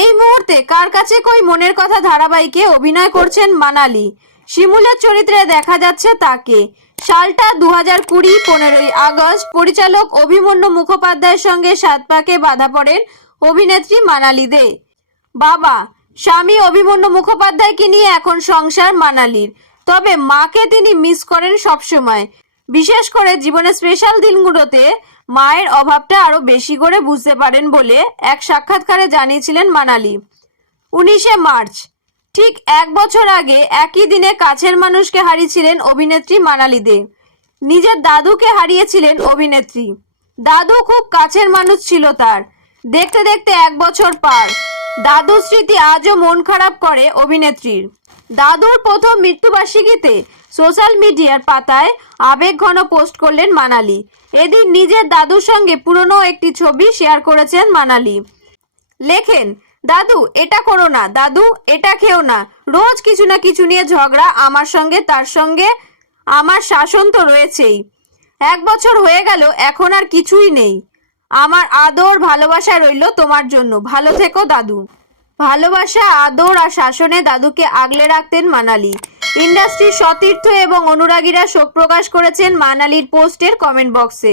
এই মুহূর্তে কার কাছে কই মনের কথা ধারাবাহিকে অভিনয় করছেন মানালি। শিমুলের চরিত্রে দেখা যাচ্ছে তাকে। সালটা 2020, 15ই আগস্ট। পরিচালক অভিমন্যু মুখোপাধ্যায়ের সঙ্গে সাত পাকে বাঁধা পড়েন অভিনেত্রী মানালি দে। বাবা স্বামী অভিমন্যু মুখোপাধ্যায়কে নিয়ে এখন সংসার মানালির। তবে মাকে তিনি মিস করেন সবসময়। বিশেষ করে জীবনের স্পেশাল দিনগুলোতে মায়ের অভাবটা আরো বেশি করে বুঝতে পারেন বলে এক সাক্ষাৎকারে জানিয়েছিলেন মানালি। 19শে মার্চ, ঠিক 1 বছর আগে একই দিনে কাছের মানুষকে হারিয়েছিলেন অভিনেত্রী মানালি দে। নিজের দাদুকে হারিয়েছিলেন অভিনেত্রী। দাদু খুব কাছের মানুষ ছিল তার। দেখতে দেখতে 1 বছর পার। দাদুর স্মৃতি আজও মন খারাপ করে অভিনেত্রীর। দাদুর প্রথম মৃত্যুবার্ষিকীতে সোশ্যাল মিডিয়ার পাতায় আবেগঘন পোস্ট করলেন মানালি। এদিন নিজের দাদুর সঙ্গে পুরনো একটি ছবি শেয়ার করেছেন মানালি। লেখেন, দাদু এটা করো না, দাদু এটা খেও না। রোজ কিছু না কিছু নিয়ে ঝগড়া আমার সঙ্গে, তার সঙ্গে আমার শাসন তো রয়েছেই। 1 বছর হয়ে গেল, এখন আর কিছুই নেই। আমার আদর ভালোবাসা রইল তোমার জন্য। ভালো থেকো দাদু। ভালোবাসা, আদর আর শাসনে দাদুকে আগলে রাখতেন মানালি। ইন্ডাস্ট্রির সতীর্থ এবং অনুরাগীরা শোক প্রকাশ করেছেন মানালির পোস্টের কমেন্ট বক্সে।